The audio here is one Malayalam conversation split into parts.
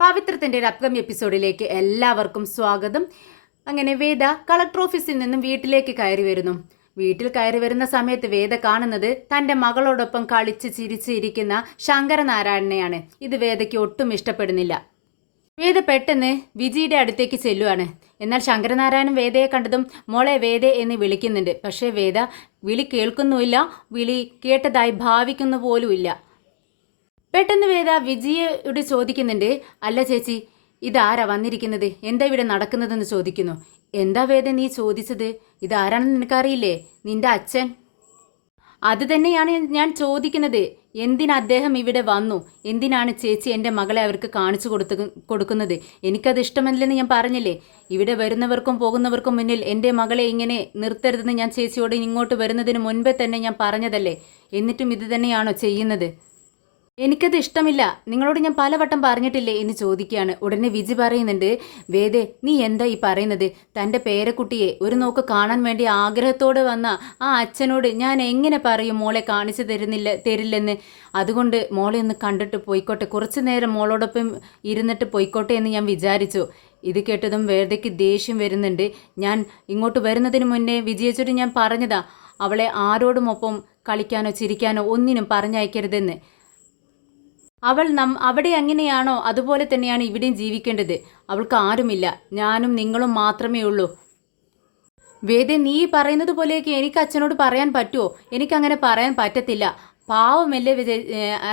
പവിത്രത്തിൻ്റെ ഒരു അപ്കമിങ് എപ്പിസോഡിലേക്ക് എല്ലാവർക്കും സ്വാഗതം. അങ്ങനെ വേദ കളക്ടർ ഓഫീസിൽ നിന്നും വീട്ടിലേക്ക് കയറി വരുന്നു. വീട്ടിൽ കയറി വരുന്ന സമയത്ത് വേദ കാണുന്നത് തൻ്റെ മകളോടൊപ്പം കളിച്ച് ചിരിച്ച് ഇരിക്കുന്ന ശങ്കരനാരായണനെയാണ്. ഇത് വേദയ്ക്ക് ഒട്ടും ഇഷ്ടപ്പെടുന്നില്ല. വേദ പെട്ടെന്ന് വിജിയുടെ അടുത്തേക്ക് ചെല്ലുവാണ്. എന്നാൽ ശങ്കരനാരായണൻ വേദയെ കണ്ടതും മോളെ വേദ എന്ന് വിളിക്കുന്നുണ്ട്. പക്ഷേ വേദ വിളി കേൾക്കുന്നുമില്ല, വിളി കേട്ടതായി ഭാവിക്കുന്നു പോലുമില്ല. പെട്ടെന്ന് വേദ വിജിയോട് ചോദിക്കുന്നുണ്ട്, അല്ല ചേച്ചി, ഇതാരാ വന്നിരിക്കുന്നത്, എന്താ ഇവിടെ നടക്കുന്നതെന്ന് ചോദിക്കുന്നു. എന്താ വേദ നീ ചോദിച്ചത്? ഇതാരാണെന്ന് നിനക്കറിയില്ലേ? നിന്റെ അച്ഛൻ. അത് തന്നെയാണ് ഞാൻ ചോദിക്കുന്നത്. എന്തിനാ അദ്ദേഹം ഇവിടെ വന്നു? എന്തിനാണ് ചേച്ചി എൻ്റെ മകളെ അവർക്ക് കാണിച്ചു കൊടുക്കുന്നത്? എനിക്കത് ഇഷ്ടമല്ലെന്ന് ഞാൻ പറഞ്ഞില്ലേ. ഇവിടെ വരുന്നവർക്കും പോകുന്നവർക്കും മുന്നിൽ എൻ്റെ മകളെ ഇങ്ങനെ നിർത്തരുതെന്ന് ഞാൻ ചേച്ചിയോട് ഇങ്ങോട്ട് വരുന്നതിന് മുൻപേ തന്നെ ഞാൻ പറഞ്ഞതല്ലേ. എന്നിട്ടും ഇത് തന്നെയാണോ ചെയ്യുന്നത്? എനിക്കത് ഇഷ്ടമില്ല. നിങ്ങളോട് ഞാൻ പലവട്ടം പറഞ്ഞിട്ടില്ലേ എന്ന് ചോദിക്കുകയാണ്. ഉടനെ വിജി പറയുന്നുണ്ട്, വേദേ നീ എന്താ ഈ പറയുന്നത്? തൻ്റെ പേരക്കുട്ടിയെ ഒരു നോക്ക് കാണാൻ വേണ്ടി ആഗ്രഹത്തോടെ വന്ന ആ അച്ഛനോട് ഞാൻ എങ്ങനെ പറയും മോളെ കാണിച്ചു തരില്ലെന്ന്? അതുകൊണ്ട് മോളെ ഒന്ന് കണ്ടിട്ട് പോയിക്കോട്ടെ, കുറച്ചു നേരം മോളോടൊപ്പം ഇരുന്നിട്ട് പോയിക്കോട്ടെ എന്ന് ഞാൻ വിചാരിച്ചു. ഇത് കേട്ടതും വേദയ്ക്ക് ദേഷ്യം വരുന്നുണ്ട്. ഞാൻ ഇങ്ങോട്ട് വരുന്നതിന് മുന്നേ വിജയിച്ചിട്ട് ഞാൻ പറഞ്ഞതാ, അവളെ ആരോടുമൊപ്പം കളിക്കാനോ ചിരിക്കാനോ ഒന്നിനും പറഞ്ഞയക്കരുതെന്ന്. അവൾ അവിടെ എങ്ങനെയാണോ അതുപോലെ തന്നെയാണ് ഇവിടെയും ജീവിക്കേണ്ടത്. അവൾക്ക് ആരുമില്ല, ഞാനും നിങ്ങളും മാത്രമേ ഉള്ളൂ. വേദ നീ പറയുന്നത് പോലെയൊക്കെ എനിക്ക് അച്ഛനോട് പറയാൻ പറ്റുമോ? എനിക്കങ്ങനെ പറയാൻ പറ്റത്തില്ല. പാവമല്ലേ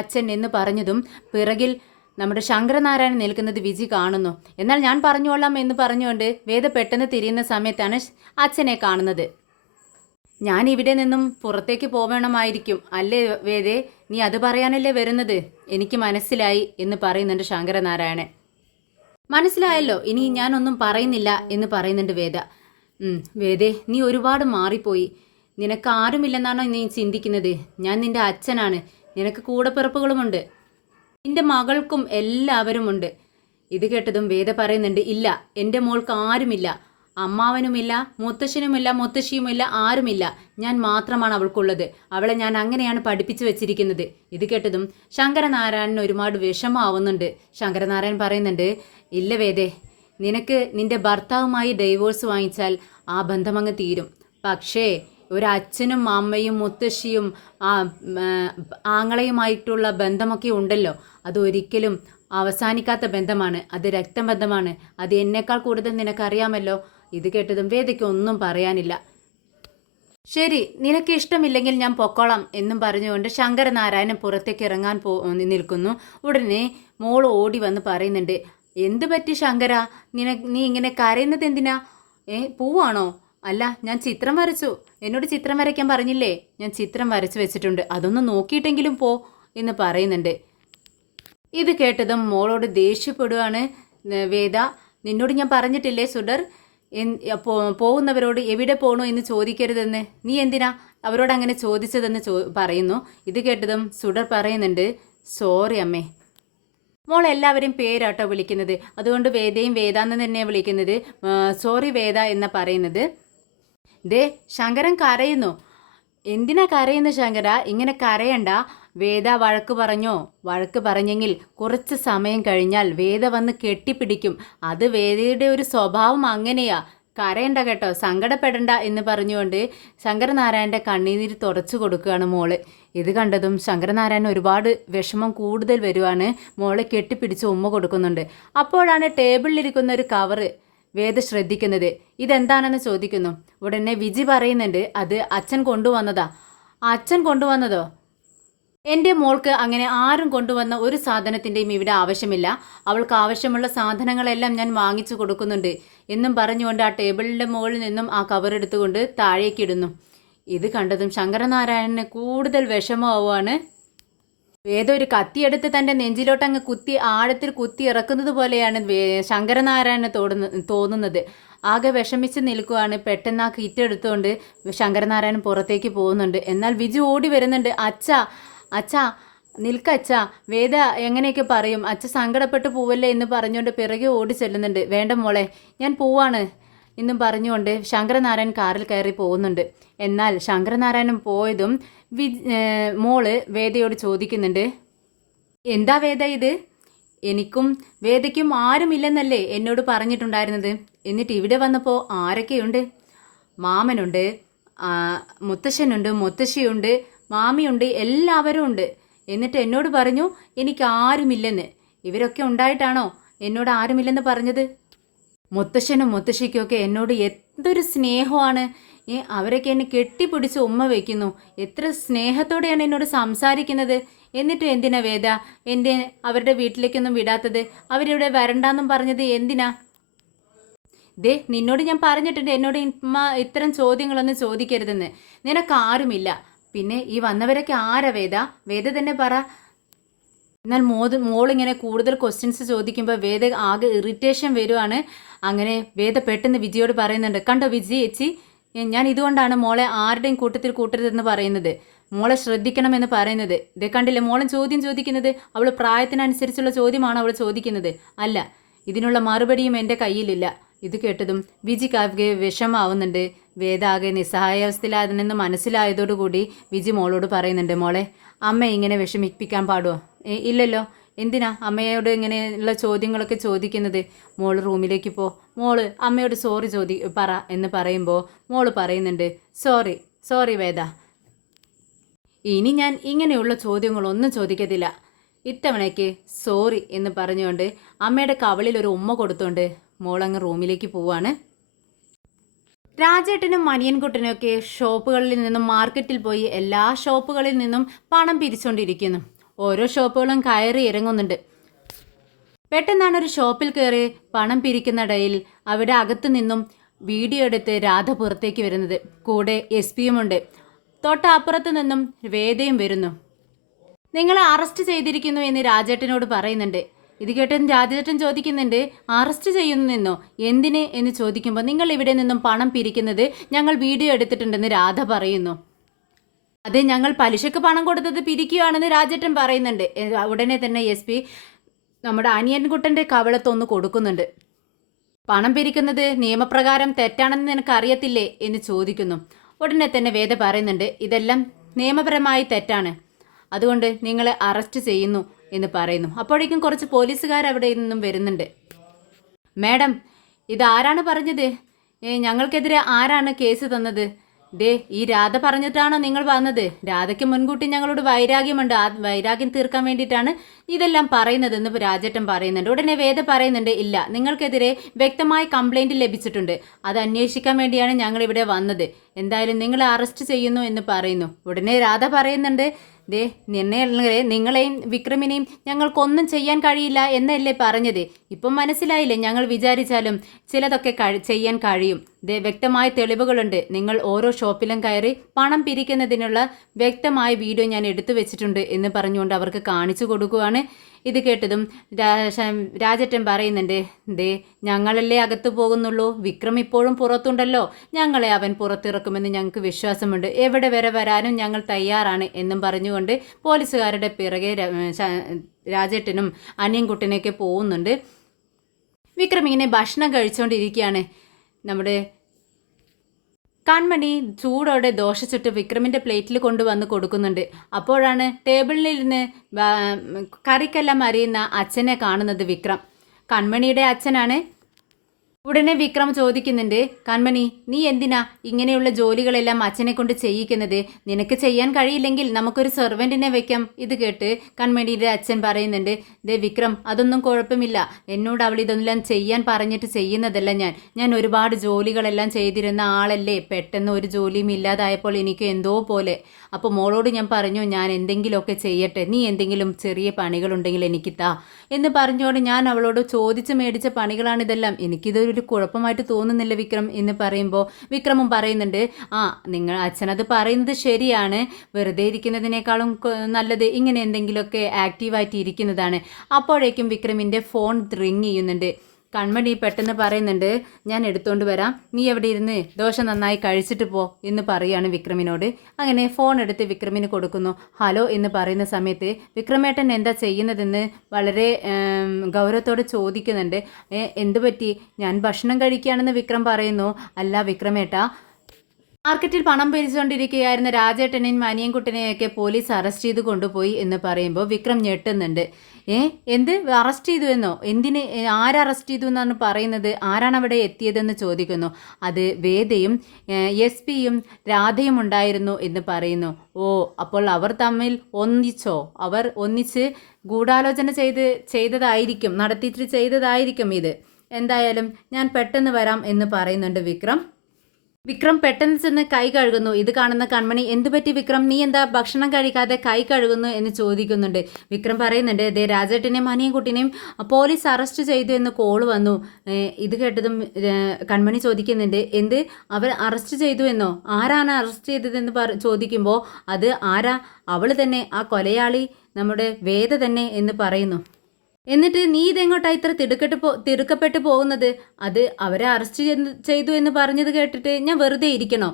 അച്ഛൻ എന്ന് പറഞ്ഞതും പിറകിൽ നമ്മുടെ ശങ്കരനാരായണൻ നിൽക്കുന്നത് വിജി കാണുന്നു. എന്നാൽ ഞാൻ പറഞ്ഞോളാം എന്ന് പറഞ്ഞുകൊണ്ട് വേദ പെട്ടെന്ന് തിരിയുന്ന സമയത്താണ് അച്ഛനെ കാണുന്നത്. ഞാൻ ഇവിടെ നിന്നും പുറത്തേക്ക് പോവണമായിരിക്കും അല്ലേ വേദേ? നീ അത് പറയാനല്ലേ വരുന്നത്? എനിക്ക് മനസ്സിലായി എന്ന് പറയുന്നുണ്ട് ശങ്കരനാരായണൻ. മനസ്സിലായല്ലോ, ഇനി ഞാനൊന്നും പറയുന്നില്ല എന്ന് പറയുന്നുണ്ട് വേദ. വേദേ നീ ഒരുപാട് മാറിപ്പോയി. നിനക്ക് ആരുമില്ലെന്നാണോ നീ ചിന്തിക്കുന്നത്? ഞാൻ നിന്റെ അച്ഛനാണ്. നിനക്ക് കൂടപ്പിറപ്പുകളുമുണ്ട്, നിന്റെ മകൾക്കും എല്ലാവരുമുണ്ട്. ഇത് കേട്ടതും വേദ പറയുന്നുണ്ട്, ഇല്ല, എൻ്റെ മോൾക്ക് ആരുമില്ല. അമ്മാവനുമില്ല, മുത്തശ്ശനുമില്ല, മുത്തശ്ശിയുമില്ല, ആരുമില്ല. ഞാൻ മാത്രമാണ് അവൾക്കുള്ളത്. അവളെ ഞാൻ അങ്ങനെയാണ് പഠിപ്പിച്ചു വെച്ചിരിക്കുന്നത്. ഇത് കേട്ടതും ശങ്കരനാരായണന് ഒരുപാട് വിഷമാവുന്നുണ്ട്. ശങ്കരനാരായണൻ പറയുന്നുണ്ട്, ഇല്ല വേദേ, നിനക്ക് നിന്റെ ഭർത്താവുമായി ഡൈവോഴ്സ് വാങ്ങിച്ചാൽ ആ ബന്ധമങ്ങ് തീരും. പക്ഷേ ഒരച്ഛനും അമ്മയും മുത്തശ്ശിയും ആങ്ങളയുമായിട്ടുള്ള ബന്ധമൊക്കെ ഉണ്ടല്ലോ, അതൊരിക്കലും അവസാനിക്കാത്ത ബന്ധമാണ്. അത് രക്തബന്ധമാണ്. അത് എന്നേക്കാൾ കൂടുതൽ നിനക്കറിയാമല്ലോ. ഇത് കേട്ടതും വേദയ്ക്ക് ഒന്നും പറയാനില്ല. ശരി, നിനക്ക് ഇഷ്ടമില്ലെങ്കിൽ ഞാൻ പൊക്കോളാം എന്നും പറഞ്ഞുകൊണ്ട് ശങ്കരനാരായണൻ പുറത്തേക്ക് ഇറങ്ങാൻ നിൽക്കുന്നു. ഉടനെ മോൾ ഓടി വന്ന് പറയുന്നുണ്ട്, എന്ത് പറ്റി ശങ്കര? നീ ഇങ്ങനെ കരയുന്നത് എന്തിനാ? പൂവാണോ? അല്ല, ഞാൻ ചിത്രം വരച്ചു. എന്നോട് ചിത്രം വരയ്ക്കാൻ പറഞ്ഞില്ലേ? ഞാൻ ചിത്രം വരച്ചു വെച്ചിട്ടുണ്ട്, അതൊന്ന് നോക്കിയിട്ടെങ്കിലും പോ എന്ന് പറയുന്നുണ്ട്. ഇത് കേട്ടതും മോളോട് ദേഷ്യപ്പെടുകയാണ് വേദ. നിന്നോട് ഞാൻ പറഞ്ഞിട്ടില്ലേ സുഡർ, പോകുന്നവരോട് എവിടെ പോകണോ എന്ന് ചോദിക്കരുതെന്ന്? നീ എന്തിനാ അവരോട് അങ്ങനെ ചോദിച്ചതെന്ന് പറയുന്നു. ഇത് കേട്ടതും സുഡർ പറയുന്നുണ്ട്, സോറി അമ്മേ. മോൾ എല്ലാവരെയും പേരാട്ടോ വിളിക്കുന്നത്, അതുകൊണ്ട് വേദയും വേദാന്ന് തന്നെയാണ് വിളിക്കുന്നത്. സോറി വേദ എന്ന് പറയുന്നത്. ദേ ശങ്കരൻ കരയുന്നു. എന്തിനാ കരയുന്നു ശങ്കര? ഇങ്ങനെ കരയണ്ട. വേദ വഴക്ക് പറഞ്ഞോ? വഴക്ക് പറഞ്ഞെങ്കിൽ കുറച്ച് സമയം കഴിഞ്ഞാൽ വേദ വന്ന് കെട്ടിപ്പിടിക്കും. അത് വേദയുടെ ഒരു സ്വഭാവം അങ്ങനെയാ. കരയണ്ട കേട്ടോ, സങ്കടപ്പെടണ്ട എന്ന് പറഞ്ഞുകൊണ്ട് ശങ്കരനാരായണൻ്റെ കണ്ണീര് തുടച്ചു കൊടുക്കുകയാണ് മോള്. ഇത് കണ്ടതും ശങ്കരനാരായണൻ ഒരുപാട് വിഷമം കൂടുതൽ വരുവാണ്. മോളെ കെട്ടിപ്പിടിച്ച് ഉമ്മ കൊടുക്കുന്നുണ്ട്. അപ്പോഴാണ് ടേബിളിലിരിക്കുന്ന ഒരു കവറ് വേദ ശ്രദ്ധിക്കുന്നത്. ഇതെന്താണെന്ന് ചോദിക്കുന്നു. ഉടനെ വിജി പറയുന്നുണ്ട്, അത് അച്ഛൻ കൊണ്ടുവന്നതാ. അച്ഛൻ കൊണ്ടുവന്നതോ? എൻ്റെ മോൾക്ക് അങ്ങനെ ആരും കൊണ്ടുവന്ന ഒരു സാധനത്തിൻ്റെയും ഇവിടെ ആവശ്യമില്ല. അവൾക്ക് ആവശ്യമുള്ള സാധനങ്ങളെല്ലാം ഞാൻ വാങ്ങിച്ചു കൊടുക്കുന്നുണ്ട് എന്നും പറഞ്ഞുകൊണ്ട് ആ ടേബിളിൻ്റെ മുകളിൽ നിന്നും ആ കവർ എടുത്തുകൊണ്ട് താഴേക്കിടുന്നു. ഇത് കണ്ടതും ശങ്കരനാരായണന് കൂടുതൽ വിഷമമാവുകയാണ്. വേദ ഒരു കത്തിയെടുത്ത് തൻ്റെ നെഞ്ചിലോട്ടങ്ങ് ആഴത്തിൽ കുത്തി ഇറക്കുന്നത് പോലെയാണ് ശങ്കരനാരായണന് തോന്നുന്നത്. ആകെ വിഷമിച്ച് നിൽക്കുകയാണ്. പെട്ടെന്ന് ആ കിറ്റ് എടുത്തുകൊണ്ട് ശങ്കരനാരായണൻ പുറത്തേക്ക് പോകുന്നുണ്ട്. എന്നാൽ വിജു ഓടി വരുന്നുണ്ട്. അച്ഛാ നിൽക്കച്ഛാ, വേദ എങ്ങനെയൊക്കെ പറയും, അച്ഛ സങ്കടപ്പെട്ട് പോവല്ലേ എന്ന് പറഞ്ഞുകൊണ്ട് പിറകെ ഓടി ചെല്ലുന്നുണ്ട്. വേണ്ട മോളെ, ഞാൻ പോവാണ് എന്നും പറഞ്ഞുകൊണ്ട് ശങ്കരനാരായണൻ കാറിൽ കയറി പോകുന്നുണ്ട്. എന്നാൽ ശങ്കരനാരായണൻ പോയതും മോള് വേദയോട് ചോദിക്കുന്നുണ്ട്, എന്താ വേദ ഇത്? എനിക്കും വേദയ്ക്കും ആരുമില്ലെന്നല്ലേ എന്നോട് പറഞ്ഞിട്ടുണ്ടായിരുന്നത്. എന്നിട്ട് ഇവിടെ വന്നപ്പോൾ ആരൊക്കെയുണ്ട്? മാമനുണ്ട്, മുത്തശ്ശനുണ്ട്, മുത്തശ്ശിയുണ്ട്, മാമിയുണ്ട്, എല്ലാവരും ഉണ്ട്. എന്നിട്ട് എന്നോട് പറഞ്ഞു എനിക്ക് ആരുമില്ലെന്ന്. ഇവരൊക്കെ ഉണ്ടായിട്ടാണോ എന്നോട് ആരുമില്ലെന്ന് പറഞ്ഞത്? മുത്തശ്ശനും മുത്തശ്ശിക്കുമൊക്കെ എന്നോട് എന്തൊരു സ്നേഹമാണ്. അവരൊക്കെ എന്നെ കെട്ടിപ്പിടിച്ച് ഉമ്മ വയ്ക്കുന്നു. എത്ര സ്നേഹത്തോടെയാണ് എന്നോട് സംസാരിക്കുന്നത്. എന്നിട്ടും എന്തിനാ വേദ അവരുടെ വീട്ടിലേക്കൊന്നും വിടാത്തത്? അവരിവിടെ വരണ്ടാന്നും പറഞ്ഞത് എന്തിനാ? നിന്നോട് ഞാൻ പറഞ്ഞിട്ടുണ്ട് എന്നോട് ഇത്തരം ചോദ്യങ്ങളൊന്നും ചോദിക്കരുതെന്ന്. നിനക്കാരുമില്ല. പിന്നെ ഈ വന്നവരൊക്കെ ആരാ വേദ? വേദ തന്നെ പറ. എന്നാൽ മോളിങ്ങനെ കൂടുതൽ ക്വസ്റ്റ്യൻസ് ചോദിക്കുമ്പോൾ വേദ ആകെ ഇറിറ്റേഷൻ വരുവാണ്. അങ്ങനെ വേദ പെട്ടെന്ന് വിജിയോട് പറയുന്നുണ്ട്, കണ്ടോ വിജി ചേച്ചി, ഞാൻ ഇതുകൊണ്ടാണ് മോളെ ആരുടെയും കൂട്ടത്തിൽ കൂട്ടരുതെന്ന് പറയുന്നത്, മോളെ ശ്രദ്ധിക്കണമെന്ന് പറയുന്നത്. ഇതേ കണ്ടില്ലേ മോളും ചോദ്യം ചോദിക്കുന്നത്? അവൾ പ്രായത്തിനനുസരിച്ചുള്ള ചോദ്യമാണ് അവൾ ചോദിക്കുന്നത്. അല്ല, ഇതിനുള്ള മറുപടിയും എൻ്റെ കയ്യിലില്ല. ഇത് കേട്ടതും വിജിക്കാകെ വിഷമാവുന്നുണ്ട്. വേദ ആകെ നിസ്സഹായാവസ്ഥയിലാണെന്ന് മനസ്സിലായതോടുകൂടി വിജി മോളോട് പറയുന്നുണ്ട്, മോളെ അമ്മ ഇങ്ങനെ വിഷമിപ്പിക്കാൻ പാടുമോ? ഇല്ലല്ലോ. എന്തിനാ അമ്മയോട് ഇങ്ങനെയുള്ള ചോദ്യങ്ങളൊക്കെ ചോദിക്കുന്നത്? മോള് റൂമിലേക്ക് മോള് അമ്മയോട് സോറി പറ എന്ന് പറയുമ്പോൾ മോള് പറയുന്നുണ്ട്, സോറി വേദ, ഇനി ഞാൻ ഇങ്ങനെയുള്ള ചോദ്യങ്ങളൊന്നും ചോദിക്കത്തില്ല. ഇത്തവണയ്ക്ക് സോറി എന്ന് പറഞ്ഞുകൊണ്ട് അമ്മയുടെ കവളിൽ ഒരു ഉമ്മ കൊടുത്തുകൊണ്ട് മോളങ്ങ് റൂമിലേക്ക് പോവാണ്. രാജേട്ടനും മണിയൻകുട്ടനുമൊക്കെ ഷോപ്പുകളിൽ നിന്നും മാർക്കറ്റിൽ പോയി എല്ലാ ഷോപ്പുകളിൽ നിന്നും പണം പിരിച്ചുകൊണ്ടിരിക്കുന്നു. ഓരോ ഷോപ്പുകളും കയറി ഇറങ്ങുന്നുണ്ട്. പെട്ടെന്നാണ് ഒരു ഷോപ്പിൽ കയറി പണം പിരിക്കുന്നിടയിൽ അവിടെ അകത്തു നിന്നും വീഡിയോ എടുത്ത് രാധ പുറത്തേക്ക് വരുന്നത്. കൂടെ SP ഉണ്ട്. തൊട്ടപ്പുറത്ത് നിന്നും വേദയും വരുന്നു. നിങ്ങളെ അറസ്റ്റ് ചെയ്തിരിക്കുന്നു എന്ന് രാജേട്ടനോട് പറയുന്നുണ്ട്. ഇത് കേട്ടൻ രാജേട്ടൻ ചോദിക്കുന്നുണ്ട്, അറസ്റ്റ് ചെയ്യുന്നെന്നോ? എന്തിന് എന്ന് ചോദിക്കുമ്പോൾ നിങ്ങൾ ഇവിടെ നിന്നും പണം പിരിക്കുന്നത് ഞങ്ങൾ വീഡിയോ എടുത്തിട്ടുണ്ടെന്ന് രാധ പറയുന്നു. അതെ, ഞങ്ങൾ പലിശക്ക് പണം കൊടുത്തത് പിരിക്കുകയാണെന്ന് രാജേട്ടൻ പറയുന്നുണ്ട്. ഉടനെ തന്നെ SP നമ്മുടെ അനിയൻകുട്ടൻ്റെ കവളത്തൊന്ന് കൊടുക്കുന്നുണ്ട്. പണം പിരിക്കുന്നത് നിയമപ്രകാരം തെറ്റാണെന്ന് നിനക്കറിയത്തില്ലേ എന്ന് ചോദിക്കുന്നു. ഉടനെ തന്നെ വേദ പറയുന്നുണ്ട്, ഇതെല്ലാം നിയമപരമായി തെറ്റാണ്, അതുകൊണ്ട് നിങ്ങളെ അറസ്റ്റ് ചെയ്യുന്നു എന്ന് പറയുന്നു. അപ്പോഴേക്കും കുറച്ച് പോലീസുകാർ അവിടെ നിന്നും വരുന്നുണ്ട്. മാഡം, ഇതാരാണ് പറഞ്ഞത്? ഞങ്ങൾക്കെതിരെ ആരാണ് കേസ് തന്നത്? ഈ രാധ പറഞ്ഞിട്ടാണോ നിങ്ങൾ വന്നത്? രാധയ്ക്ക് മുൻകൂട്ടി ഞങ്ങളോട് വൈരാഗ്യമുണ്ട്. ആ വൈരാഗ്യം തീർക്കാൻ വേണ്ടിയിട്ടാണ് ഇതെല്ലാം പറയുന്നതെന്ന് രാജേട്ടൻ പറയുന്നുണ്ട്. ഉടനെ വേദ പറയുന്നുണ്ട്, ഇല്ല, നിങ്ങൾക്കെതിരെ വ്യക്തമായ കംപ്ലൈൻറ്റ് ലഭിച്ചിട്ടുണ്ട്, അത് അന്വേഷിക്കാൻ വേണ്ടിയാണ് ഞങ്ങളിവിടെ വന്നത്. എന്തായാലും നിങ്ങളെ അറസ്റ്റ് ചെയ്യുന്നു എന്ന് പറയുന്നു. ഉടനെ രാധ പറയുന്നുണ്ട്, നിങ്ങളെയും വിക്രമിനെയും ഞങ്ങൾക്കൊന്നും ചെയ്യാൻ കഴിയില്ല എന്നല്ലേ പറഞ്ഞത്? ഇപ്പം മനസ്സിലായില്ലേ? ഞങ്ങൾ വിചാരിച്ചാലും ചിലതൊക്കെ ചെയ്യാൻ കഴിയും. വ്യക്തമായ തെളിവുകളുണ്ട്. നിങ്ങൾ ഓരോ ഷോപ്പിലും കയറി പണം പിരിക്കുന്നതിനുള്ള വ്യക്തമായ വീഡിയോ ഞാൻ എടുത്തു വെച്ചിട്ടുണ്ട് എന്ന് പറഞ്ഞുകൊണ്ട് അവർക്ക് കാണിച്ചു കൊടുക്കുകയാണ്. ഇത് കേട്ടതും രാജേട്ടൻ പറയുന്നുണ്ട്, ഞങ്ങളല്ലേ അകത്ത് പോകുന്നുള്ളൂ, വിക്രം ഇപ്പോഴും പുറത്തുണ്ടല്ലോ, ഞങ്ങളെ അവൻ പുറത്തിറക്കുമെന്ന് ഞങ്ങൾക്ക് വിശ്വാസമുണ്ട്, എവിടെ വരെ വരാനും ഞങ്ങൾ തയ്യാറാണ് എന്നും പറഞ്ഞുകൊണ്ട് പോലീസുകാരുടെ പിറകെ രാജേട്ടനും അനിയൻകുട്ടനൊക്കെ പോകുന്നുണ്ട്. വിക്രം ഇങ്ങനെ ഭക്ഷണം കഴിച്ചുകൊണ്ടിരിക്കുകയാണ്. നമ്മുടെ കൺമണി ചൂടോടെ ദോശ ചുട്ട് വിക്രമിൻ്റെ പ്ലേറ്റിൽ കൊണ്ടുവന്ന് കൊടുക്കുന്നുണ്ട്. അപ്പോഴാണ് ടേബിളിലിരുന്ന് കറിക്കെല്ലാം അറിയുന്ന അച്ഛനെ കാണുന്നത്. വിക്രം കൺമണിയുടെ അച്ഛനാണ്. ഉടനെ വിക്രം ചോദിക്കുന്നുണ്ട്, കൺമണി, നീ എന്തിനാ ഇങ്ങനെയുള്ള ജോലികളെല്ലാം അച്ഛനെ കൊണ്ട് ചെയ്യിക്കുന്നത്? നിനക്ക് ചെയ്യാൻ കഴിയില്ലെങ്കിൽ നമുക്കൊരു സെർവൻറ്റിനെ വെക്കാം. ഇത് കേട്ട് കൺമണിയുടെ അച്ഛൻ പറയുന്നുണ്ട്, വിക്രം, അതൊന്നും കുഴപ്പമില്ല, എന്നോട് അവൾ ഇതൊന്നും ചെയ്യാൻ പറഞ്ഞിട്ട് ചെയ്യുന്നതല്ല. ഞാൻ ഒരുപാട് ജോലികളെല്ലാം ചെയ്തിരുന്ന ആളല്ലേ. പെട്ടെന്ന് ഒരു ജോലിയും ഇല്ലാതായപ്പോൾ എനിക്ക് എന്തോ പോലെ. അപ്പോൾ മോളോട് ഞാൻ പറഞ്ഞു, ഞാൻ എന്തെങ്കിലുമൊക്കെ ചെയ്യട്ടെ, നീ എന്തെങ്കിലും ചെറിയ പണികളുണ്ടെങ്കിൽ എനിക്ക് താ എന്ന് പറഞ്ഞുകൊണ്ട് ഞാൻ അവളോട് ചോദിച്ച് മേടിച്ച പണികളാണിതെല്ലാം. എനിക്കിതൊരു കുഴപ്പമായിട്ട് തോന്നുന്നില്ല വിക്രം എന്ന് പറയുമ്പോൾ വിക്രമും പറയുന്നുണ്ട്, നിങ്ങൾ അച്ഛനത് പറയുന്നത് ശരിയാണ്, വെറുതെ ഇരിക്കുന്നതിനേക്കാളും നല്ലത് ഇങ്ങനെ എന്തെങ്കിലുമൊക്കെ ആക്റ്റീവായിട്ട് ഇരിക്കുന്നതാണ്. അപ്പോഴേക്കും വിക്രമിൻ്റെ ഫോൺ റിങ് ചെയ്യുന്നുണ്ട്. കൺമണി പെട്ടെന്ന് പറയുന്നുണ്ട്, ഞാൻ എടുത്തുകൊണ്ട് വരാം, നീ എവിടെ ഇരുന്ന് ദോശ നന്നായി കഴിച്ചിട്ട് പോ എന്ന് പറയുകയാണ് വിക്രമിനോട്. അങ്ങനെ ഫോൺ എടുത്ത് വിക്രമിന് കൊടുക്കുന്നു. ഹലോ എന്ന് പറയുന്ന സമയത്ത് വിക്രമേട്ടൻ എന്താ ചെയ്യുന്നതെന്ന് വളരെ ഗൗരവത്തോടെ ചോദിക്കുന്നുണ്ട്. എന്തു പറ്റി? ഞാൻ ഭക്ഷണം കഴിക്കുകയാണെന്ന് വിക്രം പറയുന്നു. അല്ല വിക്രമേട്ടാ, മാർക്കറ്റിൽ പണം പിരിച്ചുകൊണ്ടിരിക്കുകയായിരുന്ന രാജേട്ടനെയും അനിയൻകുട്ടനെയൊക്കെ പോലീസ് അറസ്റ്റ് ചെയ്ത് കൊണ്ടുപോയി എന്ന് പറയുമ്പോൾ വിക്രം ഞെട്ടുന്നുണ്ട്. എന്ത് അറസ്റ്റ് ചെയ്തു എന്നോ? എന്തിന്? ആരറസ്റ്റ് ചെയ്തു എന്നാണ് പറയുന്നത്? ആരാണ് അവിടെ എത്തിയതെന്ന് ചോദിക്കുന്നു. അത് വേദയും SP-യും രാധയും ഉണ്ടായിരുന്നു എന്ന് പറയുന്നു. ഓ, അപ്പോൾ അവർ തമ്മിൽ ഒന്നിച്ചോ? അവർ ഒന്നിച്ച് ഗൂഢാലോചന ചെയ്തതായിരിക്കും, നടത്തിയിട്ട് ചെയ്തതായിരിക്കും ഇത്. എന്തായാലും ഞാൻ പെട്ടെന്ന് വരാം എന്ന് പറയുന്നുണ്ട് വിക്രം. വിക്രം പെട്ടെന്ന് ചെന്ന് കൈ കഴുകുന്നു. ഇത് കാണുന്ന കൺമണി, എന്തുപറ്റി വിക്രം, നീ എന്താ ഭക്ഷണം കഴിക്കാതെ കൈ കഴുകുന്നു എന്ന് ചോദിക്കുന്നുണ്ട്. വിക്രം പറയുന്നുണ്ട്, ദേ രാജേട്ടനെയും കുട്ടിനെയും പോലീസ് അറസ്റ്റ് ചെയ്തു എന്ന് കോള് വന്നു. ഇത് കേട്ടതും കൺമണി ചോദിക്കുന്നുണ്ട്, എന്ത്, അവർ അറസ്റ്റ് ചെയ്തു എന്നോ? ആരാണ് അറസ്റ്റ് ചെയ്തതെന്ന് ചോദിക്കുമ്പോൾ, അത് ആരാ, അവൾ തന്നെ, ആ കൊലയാളി നമ്മുടെ വേദ തന്നെ എന്ന് പറയുന്നു. എന്നിട്ട് നീ ഇതെങ്ങോട്ടാ ഇത്ര തിടുക്കപ്പെട്ടു പോകുന്നത്? അത് അവരെ അറസ്റ്റ് ചെയ്തു എന്ന് പറഞ്ഞത് കേട്ടിട്ട് ഞാൻ വെറുതെ ഇരിക്കണോ?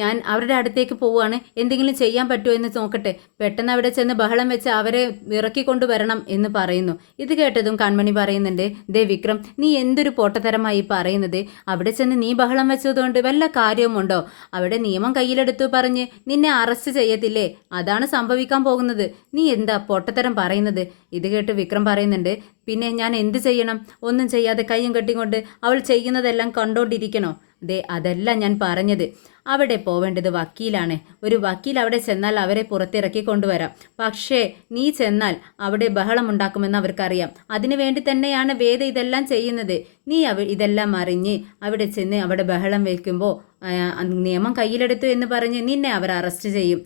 ഞാൻ അവരുടെ അടുത്തേക്ക് പോവുകയാണ്, എന്തെങ്കിലും ചെയ്യാൻ പറ്റുമോ എന്ന് നോക്കട്ടെ. പെട്ടെന്ന് അവിടെ ചെന്ന് ബഹളം വെച്ച് അവരെ ഇറക്കിക്കൊണ്ടുവരണം എന്ന് പറയുന്നു. ഇത് കേട്ടതും കൺമണി പറയുന്നുണ്ട്, ദേ വിക്രം, നീ എന്തൊരു പൊട്ടത്തരമായി പറയുന്നത്? അവിടെ ചെന്ന് നീ ബഹളം വെച്ചതുകൊണ്ട് വല്ല കാര്യവുമുണ്ടോ? അവിടെ നിയമം കയ്യിലെടുത്തു പറഞ്ഞ് നിന്നെ അറസ്റ്റ് ചെയ്യത്തില്ലേ? അതാണ് സംഭവിക്കാൻ പോകുന്നത്. നീ എന്താ പൊട്ടത്തരം പറയുന്നത്? ഇത് കേട്ട് വിക്രം പറയുന്നുണ്ട്, പിന്നെ ഞാൻ എന്ത് ചെയ്യണം? ഒന്നും ചെയ്യാതെ കയ്യും കെട്ടിക്കൊണ്ട് അവൾ ചെയ്യുന്നതെല്ലാം കണ്ടോണ്ടിരിക്കണോ? ദേ അതല്ല ഞാൻ പറഞ്ഞത്. അവിടെ പോവേണ്ടത് വക്കീലാണ്. ഒരു വക്കീൽ അവിടെ ചെന്നാൽ അവരെ പുറത്തിറക്കി കൊണ്ടുവരാം. പക്ഷേ നീ ചെന്നാൽ അവിടെ ബഹളമുണ്ടാക്കുമെന്ന് അവർക്കറിയാം. അതിനു വേണ്ടി തന്നെയാണ് വേദ ഇതെല്ലാം ചെയ്യുന്നത്. നീ ഇതെല്ലാം അറിഞ്ഞ് അവിടെ ചെന്ന് അവിടെ ബഹളം വയ്ക്കുമ്പോൾ നിയമം കയ്യിലെടുത്തു എന്ന് പറഞ്ഞ് നിന്നെ അവർ അറസ്റ്റ് ചെയ്യും.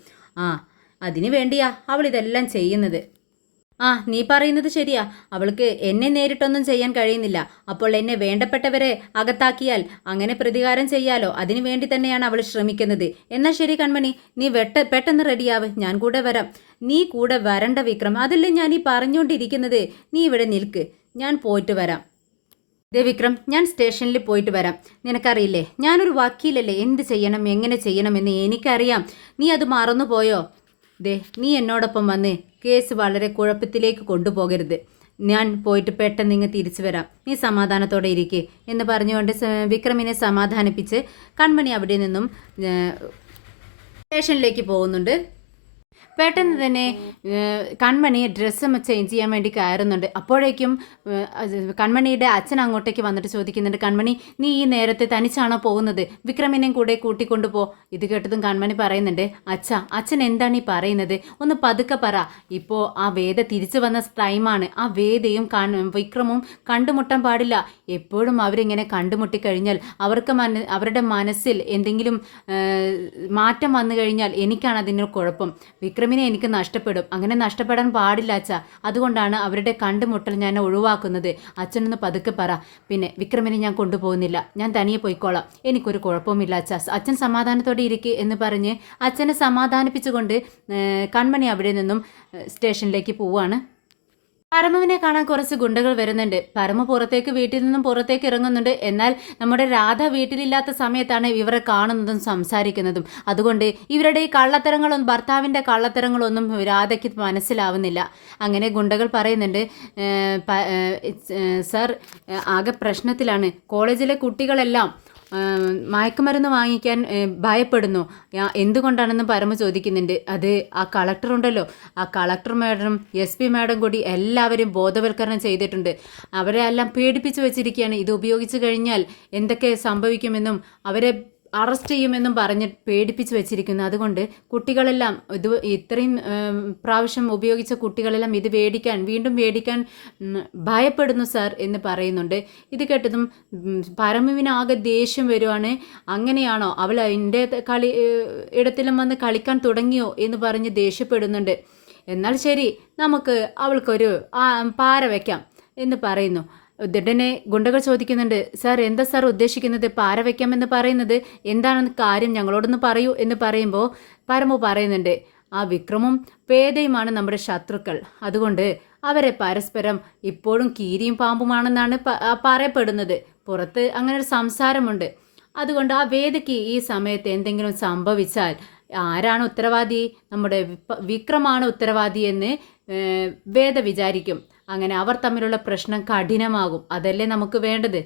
അതിനു വേണ്ടിയാ അവൾ ഇതെല്ലാം ചെയ്യുന്നത്. നീ പറയുന്നത് ശരിയാ. അവൾക്ക് എന്നെ നേരിട്ടൊന്നും ചെയ്യാൻ കഴിയുന്നില്ല. അപ്പോൾ എന്നെ വേണ്ടപ്പെട്ടവരെ അകത്താക്കിയാൽ അങ്ങനെ പ്രതികാരം ചെയ്യാലോ. അതിനു വേണ്ടി തന്നെയാണ് അവൾ ശ്രമിക്കുന്നത്. എന്നാൽ ശരി കൺമണി, നീ പെട്ടെന്ന് റെഡിയാവ്, ഞാൻ കൂടെ വരാം. നീ കൂടെ വരണ്ട വിക്രം, അതല്ലേ ഞാൻ ഈ പറഞ്ഞുകൊണ്ടിരിക്കുന്നത്. നീ ഇവിടെ നിൽക്ക്, ഞാൻ പോയിട്ട് വരാം. ദേ വിക്രം, ഞാൻ സ്റ്റേഷനിൽ പോയിട്ട് വരാം. നിനക്കറിയില്ലേ, ഞാനൊരു വക്കീലല്ലേ, എന്ത് ചെയ്യണം എങ്ങനെ ചെയ്യണമെന്ന് എനിക്കറിയാം. നീ അത് മറന്നുപോയോ? ദേ, നീ എന്നോടൊപ്പം വന്ന് കേസ് വളരെ കുഴപ്പത്തിലേക്ക് കൊണ്ടുപോകരുത്. ഞാൻ പോയിട്ട് പെട്ടെന്ന് ഇങ്ങ് തിരിച്ചു വരാം. നീ സമാധാനത്തോടെ ഇരിക്കേ എന്ന് പറഞ്ഞുകൊണ്ട് വിക്രമിനെ സമാധാനിപ്പിച്ച് കൺമണി അവിടെ നിന്നും സ്റ്റേഷനിലേക്ക് പോകുന്നുണ്ട്. പെട്ടെന്ന് തന്നെ കൺമണി ഡ്രസ്സ് ചേഞ്ച് ചെയ്യാൻ വേണ്ടി കയറുന്നുണ്ട്. അപ്പോഴേക്കും കൺമണിയുടെ അച്ഛൻ അങ്ങോട്ടേക്ക് വന്നിട്ട് ചോദിക്കുന്നുണ്ട്, കൺമണി, നീ ഈ നേരത്തെ തനിച്ചാണോ പോകുന്നത്? വിക്രമിനെയും കൂടെ കൂട്ടിക്കൊണ്ടു പോ. ഇത് കേട്ടതും കൺമണി പറയുന്നുണ്ട്, അച്ഛൻ എന്താണ് ഈ പറയുന്നത്? ഒന്ന് പതുക്കെ പറ. ഇപ്പോൾ ആ വേദ തിരിച്ചു വന്ന ടൈമാണ്. ആ വേദയും വിക്രമും കണ്ടുമുട്ടാൻ പാടില്ല. എപ്പോഴും അവരിങ്ങനെ കണ്ടുമുട്ടിക്കഴിഞ്ഞാൽ അവരുടെ മനസ്സിൽ എന്തെങ്കിലും മാറ്റം വന്നു കഴിഞ്ഞാൽ എനിക്കാണ് അതിന് കുഴപ്പം. വിക്രമിനെ എനിക്ക് നഷ്ടപ്പെടും. അങ്ങനെ നഷ്ടപ്പെടാൻ പാടില്ല അച്ഛാ. അതുകൊണ്ടാണ് അവരുടെ കണ്ടുമുട്ടൽ ഞാൻ ഒഴിവാക്കുന്നത്. അച്ഛനൊന്ന് പതുക്കെ പറ. പിന്നെ വിക്രമിനെ ഞാൻ കൊണ്ടുപോകുന്നില്ല, ഞാൻ തനിയെ പോയിക്കോളാം, എനിക്കൊരു കുഴപ്പവുമില്ല അച്ഛാ, അച്ഛൻ സമാധാനത്തോടെ ഇരിക്കുക എന്ന് പറഞ്ഞ് അച്ഛനെ സമാധാനിപ്പിച്ചുകൊണ്ട് കൺമണി അവിടെ നിന്നും സ്റ്റേഷനിലേക്ക് പോവുകയാണ്. പരമുവിനെ കാണാൻ കുറച്ച് ഗുണ്ടകൾ വരുന്നുണ്ട്. പരമു വീട്ടിൽ നിന്നും പുറത്തേക്ക് ഇറങ്ങുന്നുണ്ട്. എന്നാൽ നമ്മുടെ രാധ വീട്ടിലില്ലാത്ത സമയത്താണ് ഇവരെ കാണുന്നതും സംസാരിക്കുന്നതും. അതുകൊണ്ട് ഇവരുടെ ഈ കള്ളത്തരങ്ങളൊന്നും, ഭർത്താവിൻ്റെ കള്ളത്തരങ്ങളൊന്നും രാധയ്ക്ക് മനസ്സിലാവുന്നില്ല. അങ്ങനെ ഗുണ്ടകൾ പറയുന്നുണ്ട്, സർ ആകെ പ്രശ്നത്തിലാണ്. കോളേജിലെ കുട്ടികളെല്ലാം മയക്കുമരുന്ന് വാങ്ങിക്കാൻ ഭയപ്പെടുന്നു. എന്തുകൊണ്ടാണെന്ന് പരമ ചോദിക്കുന്നുണ്ട്. അത് ആ കളക്ടർ ഉണ്ടല്ലോ, ആ കളക്ടർ മാഡം SP മാഡം കൂടി എല്ലാവരും ബോധവൽക്കരണം ചെയ്തിട്ടുണ്ട്. അവരെ എല്ലാം പേടിപ്പിച്ച് വെച്ചിരിക്കുകയാണ്. ഇത് ഉപയോഗിച്ച് കഴിഞ്ഞാൽ എന്തൊക്കെ സംഭവിക്കുമെന്നും അവരെ അറസ്റ്റ് ചെയ്യുമെന്നും പറഞ്ഞ് പേടിപ്പിച്ച് വെച്ചിരിക്കുന്നു. അതുകൊണ്ട് കുട്ടികളെല്ലാം ഇത്രയും പ്രാവശ്യം ഉപയോഗിച്ച കുട്ടികളെല്ലാം ഇത് വീണ്ടും മേടിക്കാൻ ഭയപ്പെടുന്നു സാർ എന്ന് പറയുന്നുണ്ട്. ഇത് കേട്ടതും പരമുവിനാകെ ദേഷ്യം വരുവാണ്. അങ്ങനെയാണോ, അവൾ എൻ്റെ ഇടത്തിലും വന്ന് കളിക്കാൻ തുടങ്ങിയോ എന്ന് പറഞ്ഞ് ദേഷ്യപ്പെടുന്നുണ്ട്. എന്നാൽ ശരി, നമുക്ക് അവൾക്കൊരു പാര വയ്ക്കാം എന്ന് പറയുന്നു. ഉടനെ ഗുണ്ടകൾ ചോദിക്കുന്നുണ്ട്, സാർ എന്താ സാർ ഉദ്ദേശിക്കുന്നത്? പാര വയ്ക്കാമെന്ന് പറയുന്നത് എന്താണെന്ന് കാര്യം ഞങ്ങളോടൊന്ന് പറയൂ എന്ന് പറയുമ്പോൾ പരമു പറയുന്നുണ്ട്, ആ വിക്രമും വേദയുമാണ് നമ്മുടെ ശത്രുക്കൾ. അതുകൊണ്ട് അവരെ പരസ്പരം ഇപ്പോഴും കീരിയും പാമ്പുമാണെന്നാണ് പറയപ്പെടുന്നത്. പുറത്ത് അങ്ങനെ ഒരു സംസാരമുണ്ട്. അതുകൊണ്ട് ആ വേദയ്ക്ക് ഈ സമയത്ത് എന്തെങ്കിലും സംഭവിച്ചാൽ ആരാണ് ഉത്തരവാദി? നമ്മുടെ വിക്രമാണ് ഉത്തരവാദി എന്ന് വേദ വിചാരിക്കും. അങ്ങനെ അവർ തമ്മിലുള്ള പ്രശ്നം കഠിനമാകും. അതല്ലേ നമുക്ക് വേണ്ടത്.